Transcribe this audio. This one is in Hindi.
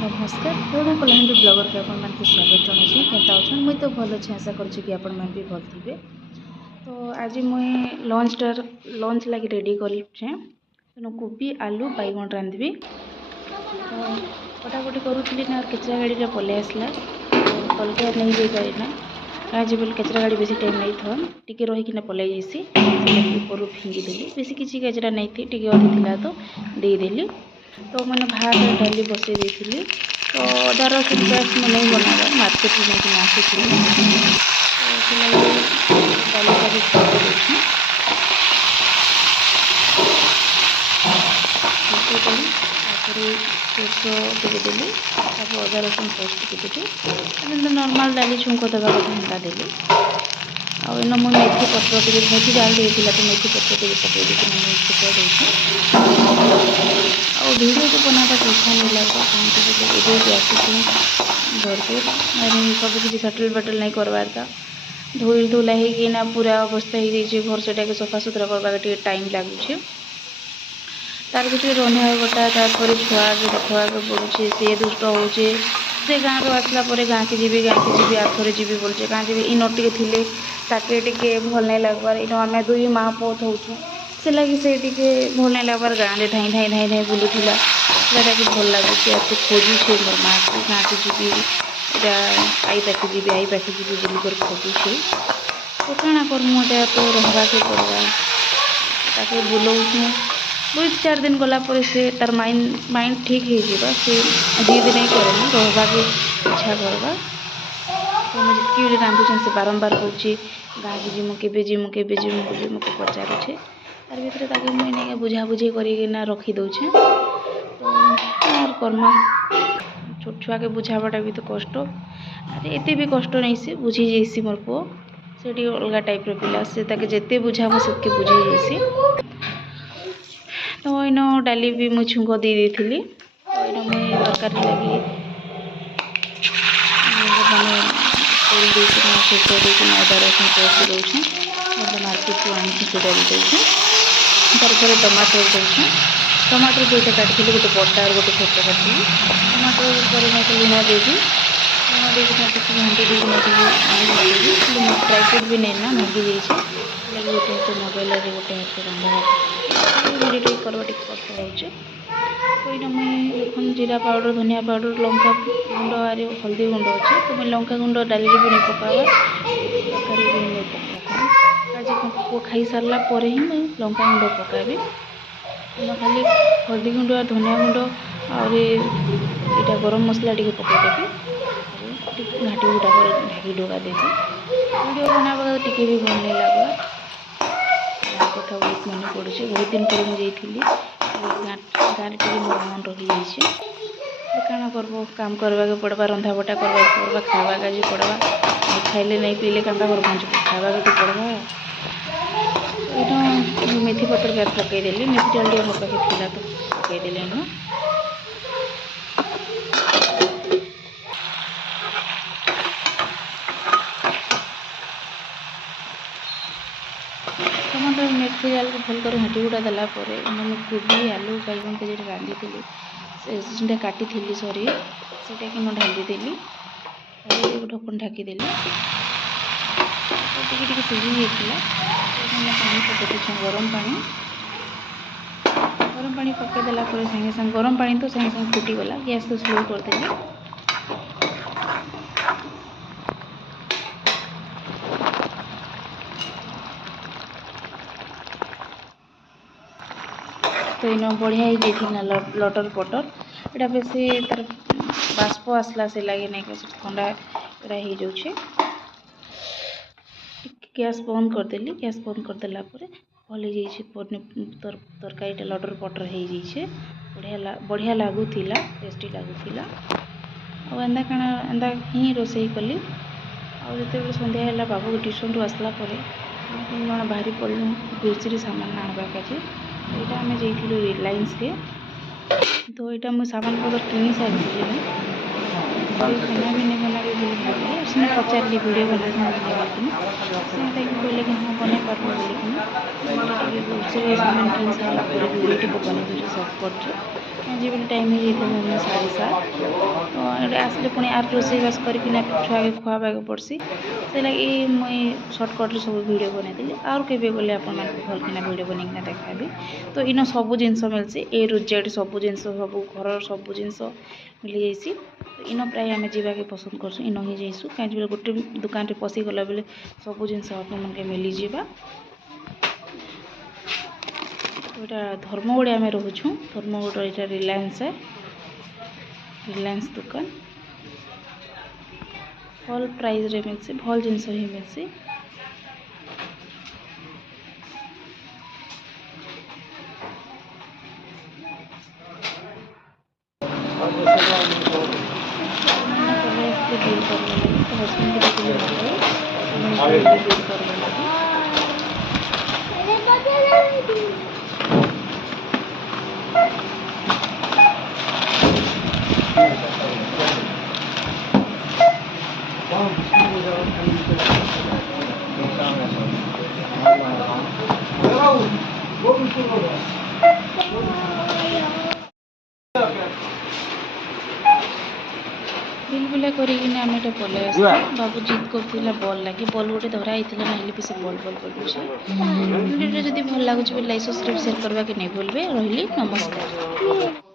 नमस्कार रोडा कलाहांडी ब्लॉगर के आपण मानक स्वागत जनाऊँ केता अच्छे मुई तो भल अच्छे आशा करुँच कि आपण मैंने भी भल थे। तो आज मुई लंच लगी रेडी करे तेणु कोबी आलू बैगण रांधि। तो कटाकटी करूली ना केचरा गाड़ी पलि आसला तो तलके नहीं जाई पारिना आज बोल केचरा गाड़ी बेसी टाइम नहीं था टी रहीकिना पलि जासी ऊपर फिंगिदेली बेसी किसी केचरा नहीं थी टी अधी थी तो देदेली। तो मैंने भात डाली बसई देती तो अदा रसुण पेस्ट में नहीं बनावा मार्केट में नहीं आसी तो डाली भी सोरष देदेली अदा रसुण पेस्ट देदेली नॉर्मल डाली छुंक देवा कथा देली आना मुझे मेथी पत्र टे मेथी डाल देती तो मेथी पत्र टे पकई वीडियो तो बनाता इच्छा नहीं लगता कहीं आसी भरपूर सब किसी सटल बटल नहीं करवार था धोई धुला होना पूरा अवस्था हो जाए घर से सफा सुतरा करवा टाइम लगुच तार भी रंधा बटा तापर छुआ के देखा के पड़े सी दुष्ट होचे से गाँव रू आसला गाँ के जी आखरे जी बोलचे गाँ जी इन टे थे ताके टे भल नहीं लगवार इन आम दुई माँ पुओ थोचु से लगी से भल नहीं लगवार गाँव में धाई धाई धाई धाई बुलूला से भल लगुच खोजुचे मोर माँ को गाँ के जी आई पाखे जी आई पाखे जी बोलिकर खोजुचे तो क्या करमु तो रहा के पड़वा ताके बुलाऊँ 2-4 दिन गला से तार माइंड ठीक हो सी जिद नहीं करे रहा के इच्छा करवा तो मुझे जितकी रांधुचे से बारंबार कहे गाँ के जीमु केबे जीमु केबे जीमु बोली मत पचारुचे तार भर मुझे नहीं बुझा बुझी करना रखीदे तो यार कर्मा छोट छुआ के बुझावाटा भी तो कष्ट अरे एत भी कष्ट नहीं सी बुझी जाइसी मोर पुओ से अलग टाइप पिला से जिते बुझाब से बुझी जाइसी। तो इन डाली भी मुझे छुंक दे दी तो इन मुझे तरकारी लगी मैंने तेल देना अदा रसुण पेस्ट दूसरे मार्केट को आनी से डाली दूसरे तार टमाटर दूसरे टमाटर दुईटा काटी गोटे बटा और गोटे छोटा काटी टमाटर पर मैं लुण देवी लुण देना घाटी देगी ड्राई फ्रूट भी नहीं ना भांगी जाइए गोटे हाथ मोबाइल गोटे हाथ रंधा वीडियो करवा कष्ट हो तो यहाँ मुझे देखुन जीरा पाउडर धनिया पाउडर लंका गुंड आर हल्दी गुंड अच्छे तो मुझे लंका गुंड डाली भी नहीं पकावा तरकारी भी नहीं पका आज पुओ खाई सारा ही मुझे लंका गुंड पकाबी खाली हल्दी गुंड और धनिया गुंड और यहाँ गरम मसला टी पकईदेवी घाटी गुटा ढाकी ढुका देवी वीडियो बनावा टी भी भल नहीं लगवा कथा बहुत मन पड़े बहुत दिन पर मुझे गाँव टे मोर मन रही जाइए क्या करब काम करवा के पड़वा रंधा बटा करवा पड़वा खावा का जी पड़वा खाइले नहीं पीले क्या कर खावा के तो पड़वा यहाँ मेथी पत्र प्याज पकईदेली मेथी डाल मोर पाखे थी तो पकईदेली ना टमाटर मेथी डाल के भल कर घाटी गुटा देलापर मैं कोबी आलू बैगन के जो रांधि से काटी थी सरी से ढालीदेली ढाली ढक्कन ढाकीदेली टी सीझी जाइए पानी पकई गरम पानी पकईदेला सागे सागे गरम पानी तो सागे सागे फुटीगला गैस तो स्लो करदेली तो इन बढ़िया ही जाइए लटर पटर यहाँ बेसी तार बाष्प आसला से लगे नहीं ठंडा हो जाऊे गैस बंद करदेली गैस बंद करदेला भल हो तरकारी लटर पटर हो जाइए बढ़िया लगुला टेस्टी लगुला आंदा क्या एंदा ही रोसे कली आते सन्ध्या है बाबू को ट्यूशन रू आसला जन बाहरी पड़ू ग्रोसरी सामान आनवा काजे यहाँ आम जाइलु रिलायंस के तो यहाँ मुझे सामान पत्र किणी सारी खाना भी नहीं बना भाई उसने पचारि वीडियो बना कहले कि हाँ बन पार्ब बोलिकी ग्रोसरी सामान किन सारा वीडियो बन सर्टकट आज टाइम हो 7:30 आसले पुणी आर रोषेईबास करना छुआ के खुआबाक पड़सी से लगी मुई सर्टकट्रे सब वीडियो बनईली आर के गले आप भलकिना वीडियो बनईकिना देखाबी। तो इन सब जिनस मिलसी ए रु जेड सब जिनस सब घर सब जिनस मिली जाइसी। तो इन प्राय आम जावाके पसंद करसु इन ही जाइसु कहीं गोटे दुकान रे पशिगला बेले सब जिनस आपके मिली जावा। तो यहाँ धर्मगुड़ी आम रोचु धर्मगुड़ यहाँ रिलायंस है रिलायंस दुकान भल प्राइस रे मिलसी भल जिनस ही मिलसी। बिल करने लगी तो हस्बैंड को बिल करने लगी बिल बुला करिकिना आम एटा पलै आस बाबू जिद करथिला बॉल लगी बॉल गोटे धरा आइथिला नाइले भी से बॉल बॉल बोलुछे। वीडियो जदि भल लागुछ लाइक सब्सक्राइब शेयर करबा के नहीं भूलबे। रहिली नमस्कार।